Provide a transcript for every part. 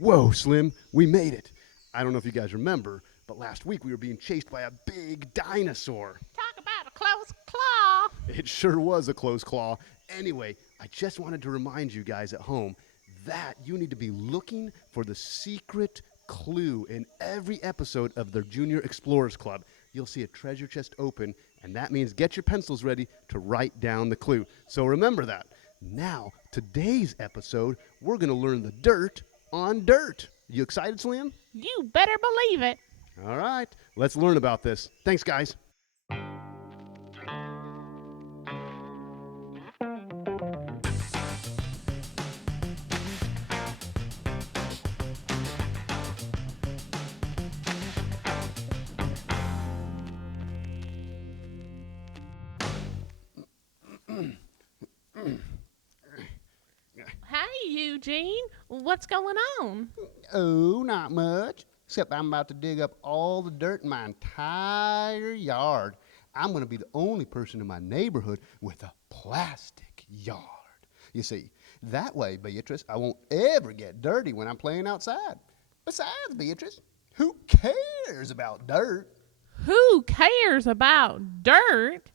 Whoa, Slim, we made it. I don't know if you guys remember, but last week we were being chased by a big dinosaur. Talk about a close claw. It sure was a close claw. Anyway, I just wanted to remind you guys at home that you need to be looking for the secret clue in every episode of the Junior Explorers Club. You'll see a treasure chest open, and that means get your pencils ready to write down the clue. So remember that. Now, today's episode, we're going to learn the dirt on dirt. You excited, Slim? You better believe it. All right, let's learn about this. Thanks, guys. Hey, Eugene. What's going on? Oh, not much. Except I'm about to dig up all the dirt in my entire yard. I'm going to be the only person in my neighborhood with a plastic yard. You see, that way, Beatrice, I won't ever get dirty when I'm playing outside. Besides, Beatrice, who cares about dirt? Who cares about dirt?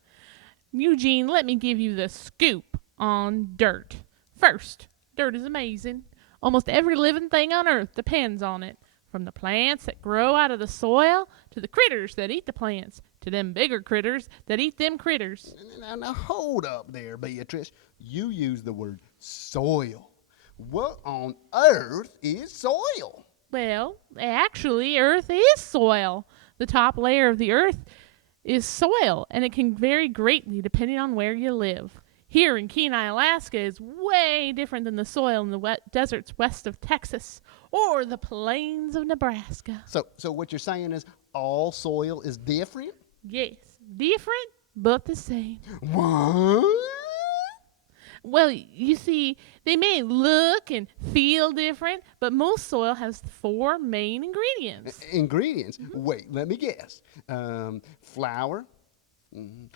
Eugene, let me give you the scoop on dirt. First, dirt is amazing. Almost every living thing on earth depends on it. From the plants that grow out of the soil, to the critters that eat the plants, to them bigger critters that eat them critters. Now, hold up there, Beatrice. You used the word soil. What on earth is soil? Well, actually, earth is soil. The top layer of the earth is soil, and it can vary greatly depending on where you live. Here in Kenai, Alaska is way different than the soil in the deserts west of Texas or the plains of Nebraska. So what you're saying is all soil is different? Yes, different but the same. What? Well, you see, they may look and feel different, but most soil has four main ingredients. Ingredients? Wait, let me guess. Flour,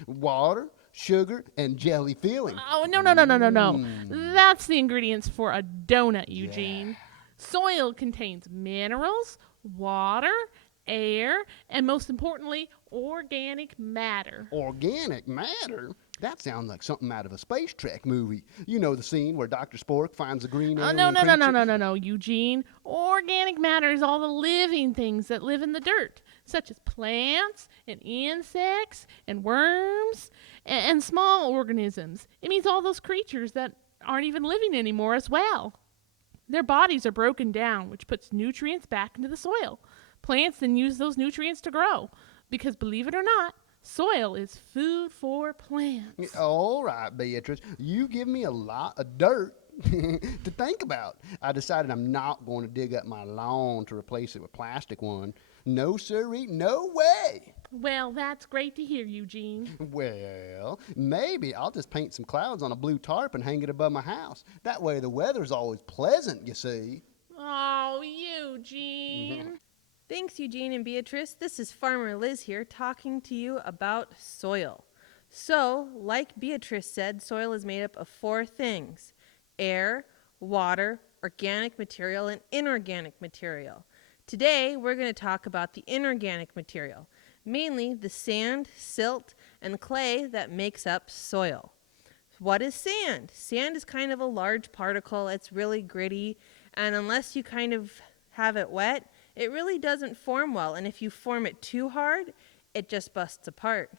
water, sugar, and jelly filling. Oh, no. That's the ingredients for a donut, Eugene. Soil contains minerals, water, air, and most importantly, organic matter. Organic matter? That sounds like something out of a Space Trek movie. You know the scene where Dr. Spork finds a green alien creature? No, Eugene. Organic matter is all the living things that live in the dirt, such as plants and insects and worms and small organisms. It means all those creatures that aren't even living anymore as well. Their bodies are broken down, which puts nutrients back into the soil. Plants then use those nutrients to grow, because believe it or not, soil is food for plants. All right, Beatrice. You give me a lot of dirt to think about. I decided I'm not going to dig up my lawn to replace it with plastic one. No, sirree, no way. Well, that's great to hear, Eugene. Well, maybe I'll just paint some clouds on a blue tarp and hang it above my house. That way the weather's always pleasant, you see. Oh, Eugene. Thanks, Eugene and Beatrice. This is Farmer Liz here talking to you about soil. So, like Beatrice said, soil is made up of four things: air, water, organic material, and inorganic material. Today, we're going to talk about the inorganic material, mainly the sand, silt, and clay that makes up soil. What is sand? Sand is kind of a large particle. It's really gritty, and unless you kind of have it wet, it really doesn't form well, and if you form it too hard, it just busts apart.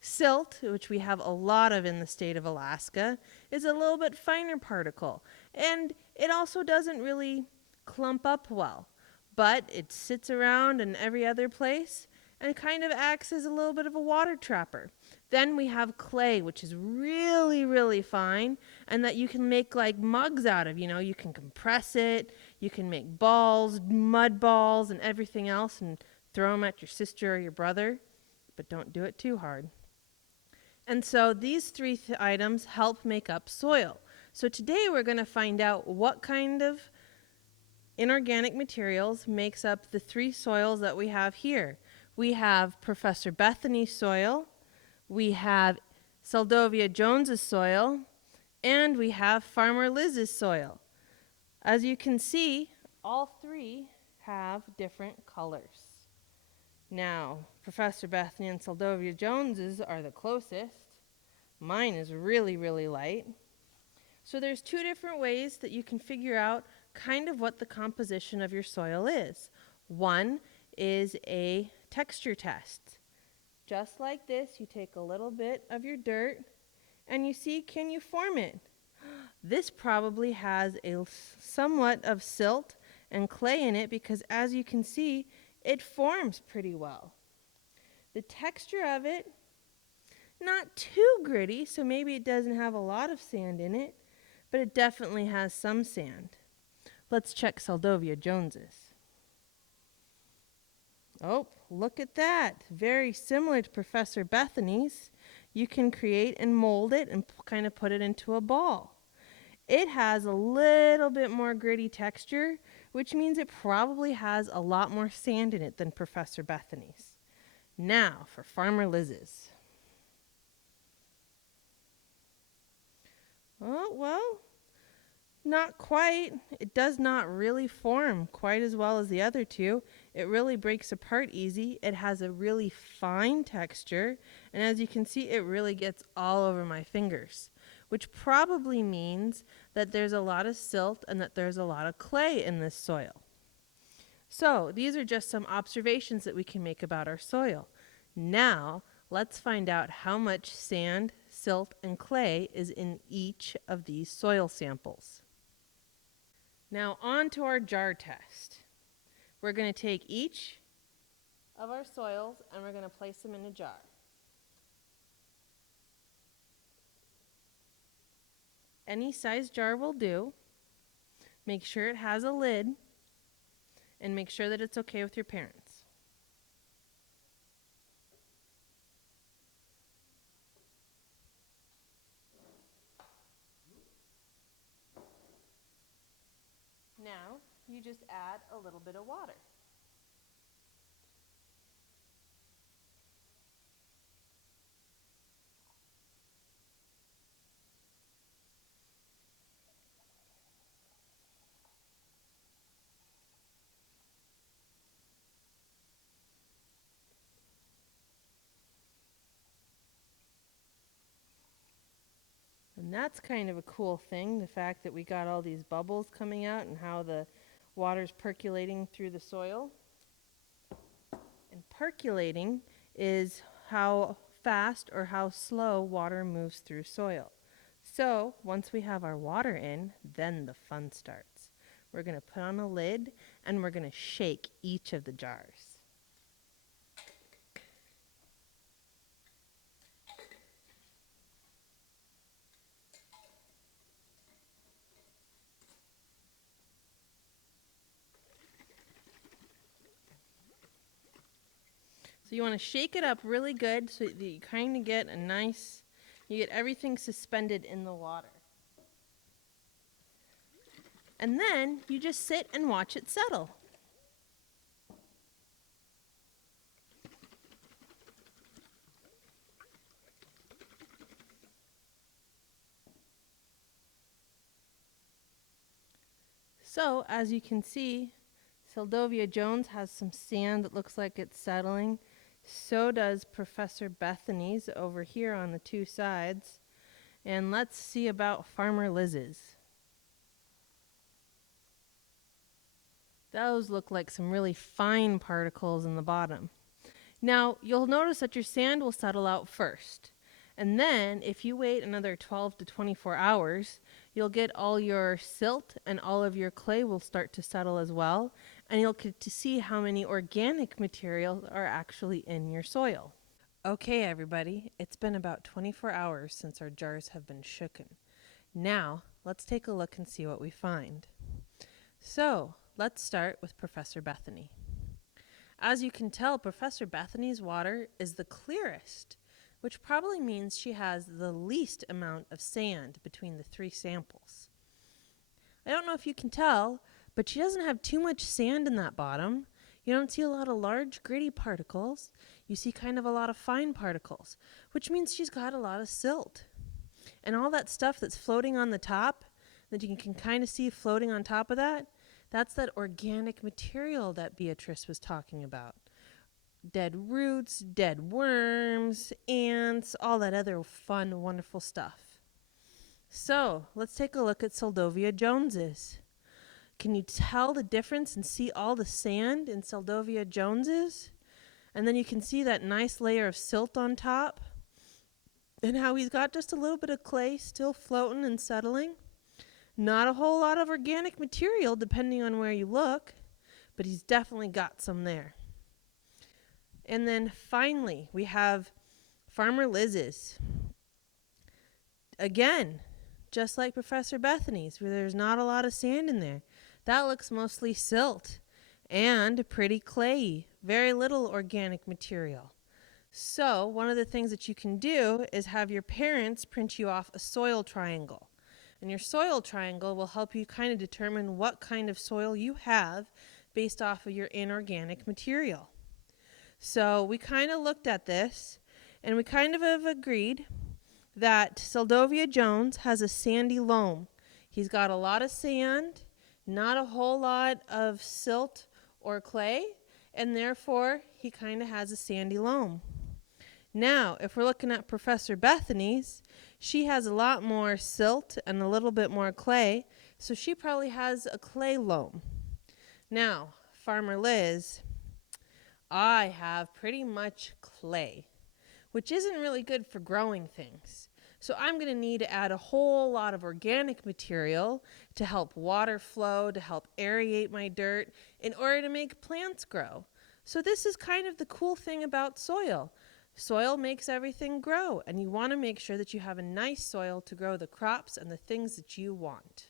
Silt, which we have a lot of in the state of Alaska, is a little bit finer particle, and it also doesn't really clump up well, but it sits around in every other place and kind of acts as a little bit of a water trapper. Then we have clay, which is really, really fine, and that you can make like mugs out of. You can compress it, you can make balls, mud balls, and everything else, and throw them at your sister or your brother, but don't do it too hard. And so these three items help make up soil. So today we're going to find out what kind of inorganic materials makes up the three soils that we have here. We have Professor Bethany's soil, we have Seldovia Jones's soil, and we have Farmer Liz's soil. As you can see, All three have different colors. Now, Professor Bethany and Saldovia Jones's are the closest. Mine is really, really light. So there's two different ways that you can figure out kind of what the composition of your soil is. One is a texture test. Just like this, you take a little bit of your dirt and you see, can you form it? This probably has a somewhat of silt and clay in it because as you can see, it forms pretty well. The texture of it, not too gritty, so maybe it doesn't have a lot of sand in it, but it definitely has some sand. Let's check Saldovia Jones's. Oh, look at that. Very similar to Professor Bethany's. You can create and mold it and kind of put it into a ball. It has a little bit more gritty texture, which means it probably has a lot more sand in it than Professor Bethany's. Now for Farmer Liz's. Oh, well, not quite. It does not really form quite as well as the other two. It really breaks apart easy. It has a really fine texture, and as you can see, it really gets all over my fingers, which probably means that there's a lot of silt and that there's a lot of clay in this soil. So these are just some observations that we can make about our soil. Now, let's find out how much sand, silt, and clay is in each of these soil samples. Now on to our jar test. We're going to take each of our soils and we're going to place them in a jar. Any size jar will do. Make sure it has a lid and make sure that it's okay with your parents. Now, you just add a little bit of water. And that's kind of a cool thing, the fact that we got all these bubbles coming out and how the water's percolating through the soil. And percolating is how fast or how slow water moves through soil. So once we have our water in, then the fun starts. We're going to put on a lid and we're going to shake each of the jars. So you want to shake it up really good so that you kind of get you get everything suspended in the water. And then you just sit and watch it settle. So as you can see, Saldovia Jones has some sand that looks like it's settling. So does Professor Bethany's over here on the two sides. And let's see about Farmer Liz's. Those look like some really fine particles in the bottom. Now, you'll notice that your sand will settle out first. And then, if you wait another 12 to 24 hours, you'll get all your silt and all of your clay will start to settle as well. And you'll get to see how many organic materials are actually in your soil. Okay, everybody, it's been about 24 hours since our jars have been shooken. Now, let's take a look and see what we find. So, let's start with Professor Bethany. As you can tell, Professor Bethany's water is the clearest, which probably means she has the least amount of sand between the three samples. I don't know if you can tell, but she doesn't have too much sand in that bottom. You don't see a lot of large gritty particles. You see kind of a lot of fine particles, which means she's got a lot of silt. And all that stuff that's floating on the top, that you can kind of see floating on top of that, That's that organic material that Beatrice was talking about. Dead roots, dead worms, ants, all that other fun, wonderful stuff. So let's take a look at Seldovia Jones's. Can you tell the difference and see all the sand in Seldovia Jones's? And then you can see that nice layer of silt on top. And how he's got just a little bit of clay still floating and settling. Not a whole lot of organic material depending on where you look, but he's definitely got some there. And then finally, we have Farmer Liz's. Again, just like Professor Bethany's, where there's not a lot of sand in there. That looks mostly silt and pretty clayey, very little organic material. So one of the things that you can do is have your parents print you off a soil triangle. And your soil triangle will help you kind of determine what kind of soil you have based off of your inorganic material. So we kind of looked at this, and we kind of have agreed that Seldovia Jones has a sandy loam. He's got a lot of sand, not a whole lot of silt or clay, and therefore he kind of has a sandy loam. Now, if we're looking at Professor Bethany's, she has a lot more silt and a little bit more clay, so she probably has a clay loam. Now, Farmer Liz, I have pretty much clay, which isn't really good for growing things. So I'm going to need to add a whole lot of organic material to help water flow, to help aerate my dirt in order to make plants grow. So this is kind of the cool thing about soil. Soil makes everything grow, and you want to make sure that you have a nice soil to grow the crops and the things that you want.